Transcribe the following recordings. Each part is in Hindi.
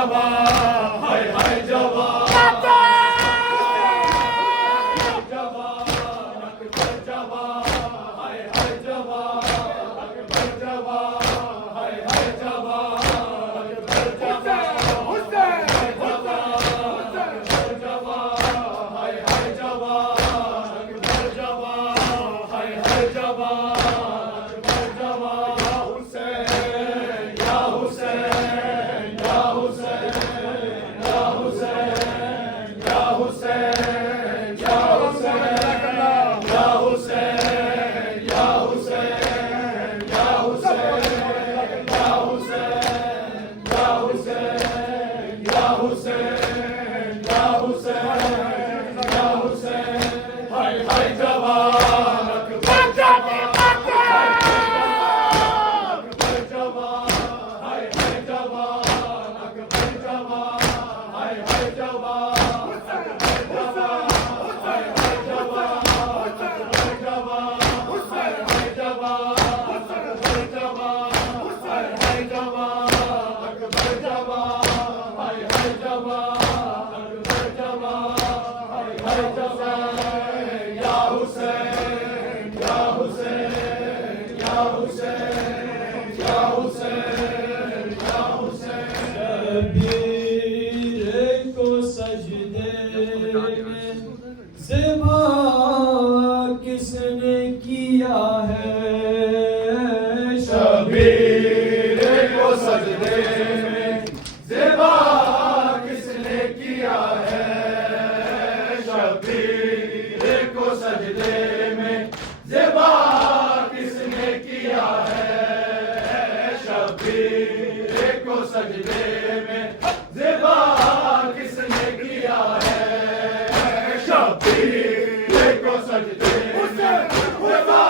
जवा हाय हाय जवा जवा अकबर जवा हाय हाय जवा अकबर जवा हाय हाय जवा अकबर जवा हुसैन जवा अकबर जवा हाय हाय जवा अकबर जवा हाय हाय जवा अकबर जवा या हुसैन या हुसैन या हुसैन या हुसैन या हुसैन या हुसैन या हुसैन या हुसैन या हुसैन या हुसैन या हुसैन या हुसैन या हुसैन हाय हाय जवान अकबर जवान अकबर जवान हाय हाय जवान अकबर जवान हाय हाय जवान अकबर जवान हाय हाय जवान अकबर जवान हाय हाय जवान अकबर जवान हाय हाय जवान अकबर जवान हाय हाय जवान अकबर जवान हाय हाय जवान या हुसैन या हुसैन या हुसैन या हुसैन या हुसैन शबीर को सजदे में ज़िबा किसने किया है शबीर को सजदे में ज़िबा किसने किया है शबीर को सजदे में ज़िबा किसने किया है शबीर को सजदे में ज़िबा किसने किया है शबीर को सजदे में ज़िबा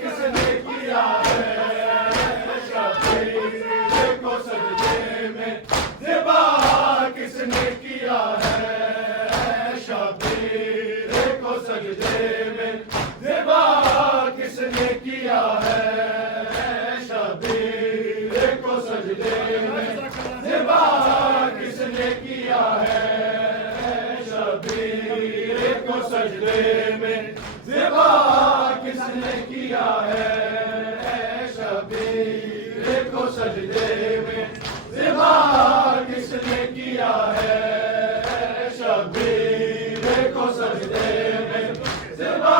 किसने किया है शबीर को सजदे में ज़िबा किसने किया है शबीर को सजदे में ज़िबा किसने किया है शबीर को सजदे में ज़िबा किसने किया है शबीर को सजदे में ज़िबा किसने किया है शबीर को सजदे में ज़िबा किसने किया है शबीर को सजदे में ज़िबा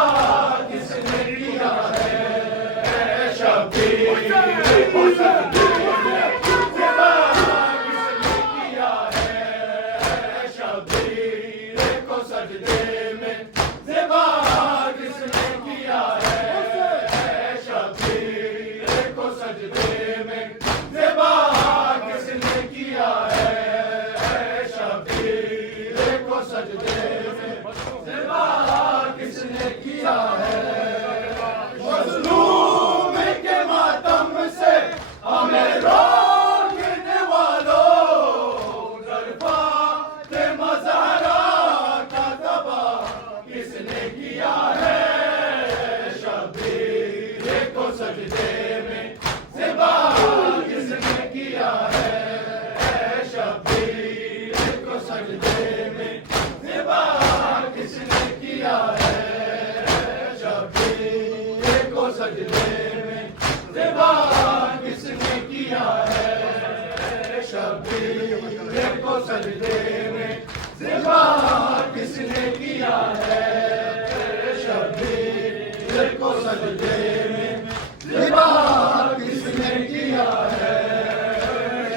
किसने किया है शबीर को सजदे में ज़िबा किसने किया है शबीर को सजदे में ज़िबा किसने किया है शबीर को सजदे में ज़िबा किसने किया है शबीर को सजदे में ज़िबा किसने किया है मज़लूम के मातम से हमें रोकने वालों ज़रफ़ा के मज़हरा का तबाह किसने किया है शबीर को सजदे में ज़िबा किसने किया है शबीर को सजदे में ज़िबा किसने किया है शबीर को सजदे में ज़िबा किसने किया है शबीर को सजदे में ज़िबा किसने किया है शबीर को सजदे में ज़िबा किसने किया है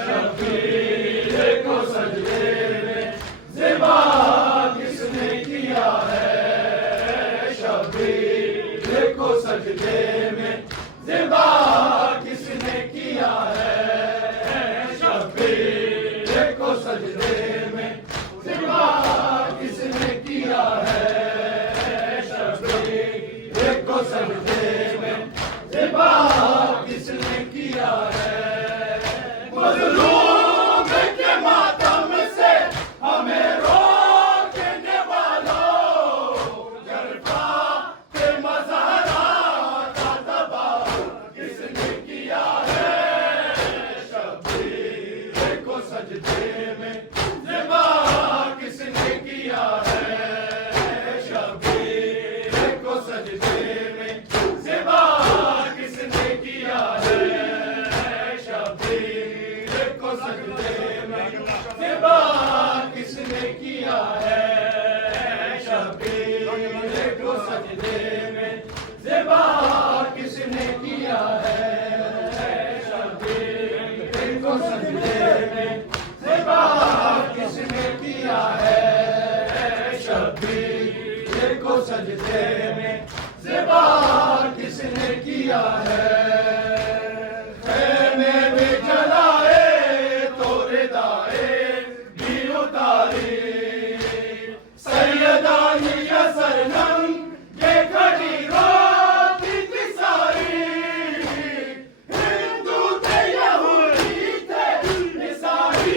शबीर को सजदे में ज़िबा किसने किया है शबीर को सजदे में ज़िबा किसने किया है शबीर को सजदे में में ज़िबा किसने किया है शबीर को सजदे में ज़िबा किसने किया है शबीर को सजदे में ज़िबा किसने किया है शबीर को सजदे में ज़िबा किसने किया है खैमे में जलाए तोरे दाए भी उतारी सैयदानी असरनम ये खड़ी रोती थी सारी हिंदू थे यहूदी थे ईसाई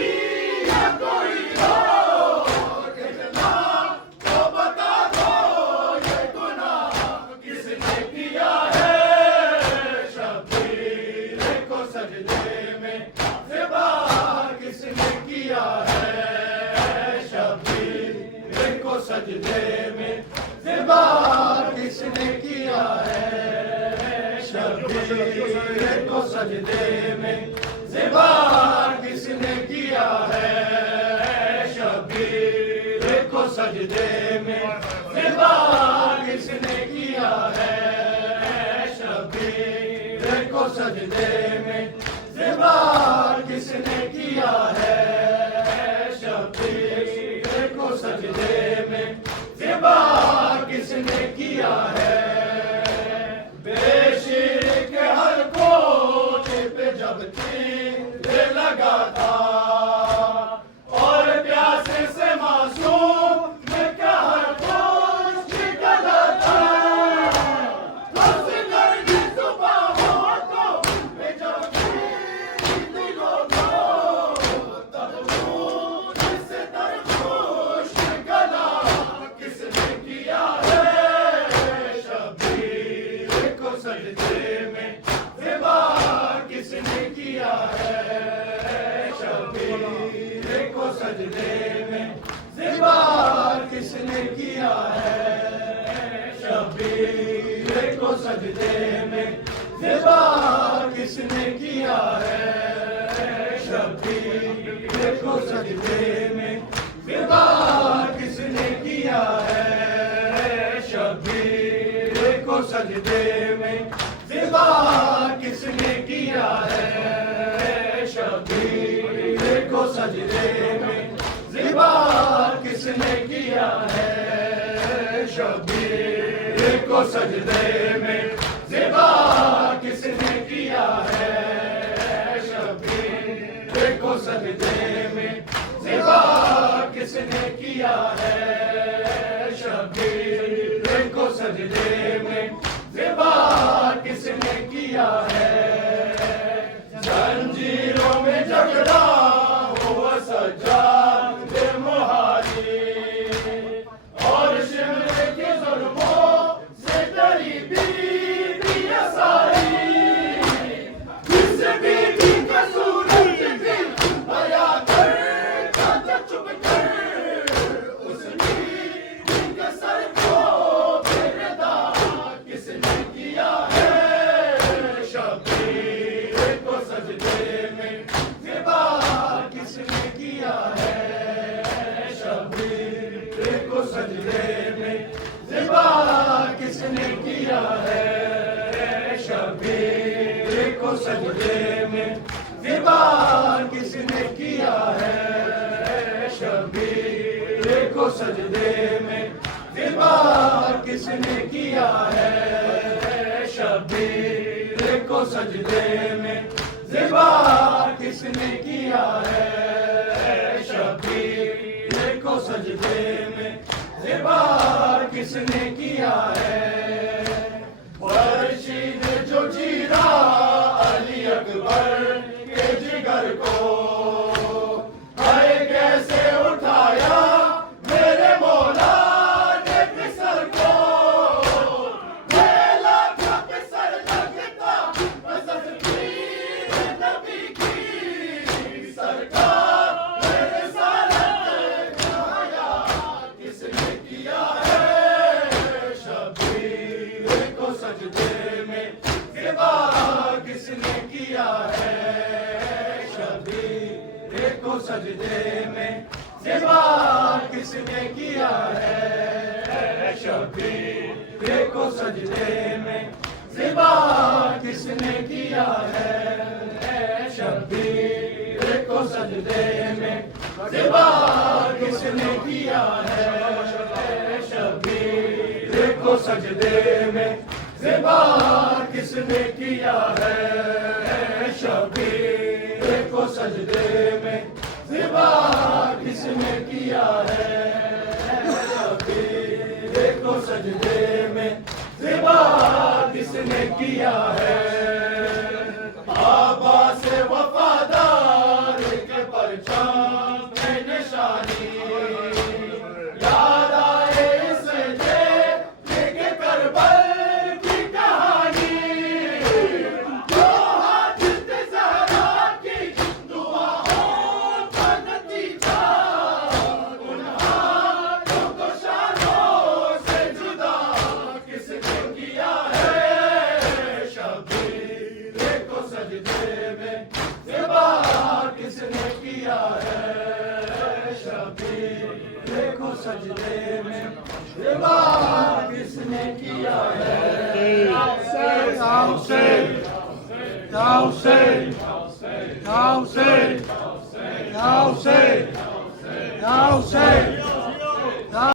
या कोई और कितना तो बता दो ये गुनाह किसने किया है शबीर को सजदे में ज़िबा किसने किया है शबीर को सजदे में ज़िबा किसने किया है शबीर को सजदे में ज़िबा किसने किया है शबीर को सजदे में ज़िबा किसने किया है शबीर को सजदे में ज़िबा किसने किया है शबीर को सजदे में ज़िबा किसने किया है बेशिर के हर कोच पे जब तीर लगा था और प्यासे से मासूम में क्या हर कोच निकला था उस गर्द सुबह होठों पे जब दिलों को तब मुँह से तरबूज निकला किसने किया है शबीर को सजदे में ज़िबा किसने किया है शबीर को सजदे में ज़िबा किसने किया है शबीर को सजदे में ज़िबा किसने किया है शबीर को सजदे में ज़िबा किसने किया है शबीर को सजदे में ज़िबा किसने किया है शबीर को सजदे में ज़िबा किसने किया है शबीर को सजदे में ज़िबा किसने किया है शबीर को सजदे में ज़िबा किसने किया है शबीर को सजदे में ज़िबा किसने किया है जंजीरों में जकड़ा हुआ सज्जाद मुहारी और शिमले के जुल्मों से डरी बीबी सारी जिस बीबी का सूरज भी आया कर चुप कर उस बीबी के सर को बेरदा किसने किया है शबीर को सजदे में ज़िबा किसने किया है शबीर को सजदे में ज़िबा किसने किया है शबीर को सजदे में ज़िबा किसने किया है शबीर को सजदे में ज़िबा किसने किया है शबीर को सजदे में ज़िबा किसने किया है शबीर को सजदे में ज़िबा किसने किया है फर्शीद जो चीरा अली अकबर के जिगर को हाय कैसे उठाया मेरे मौला ने फिसर को मेला का फिसर लगता मजहब की नबी की सरकार मेरे सारे किसने किया है शबीर सजदे में ज़िबा किसने किया है शबीर को सजदे में ज़िबा किसने किया है शबीर को सजदे में ज़िबा किसने किया है शबीर को सजदे में ज़िबा किसने किया है शबीर को सजदे में ज़िबा किसने किया है शबीर को सजदे में ज़िबा किसने किया है बाबा से वफादार के परचाम में निशानी याद आए इसे लेके करबल की कहानी जो हाजिर ज़हरा की दुआओं का नतीजा उन हाथों को शानों से जुदा किसने किया है शबीर को सजदे में ज़िबा किसने किया है शबीर को सजदे में ज़िबा किसने किया है या हुसैन या हुसैन या हुसैन या हुसैन या हुसैन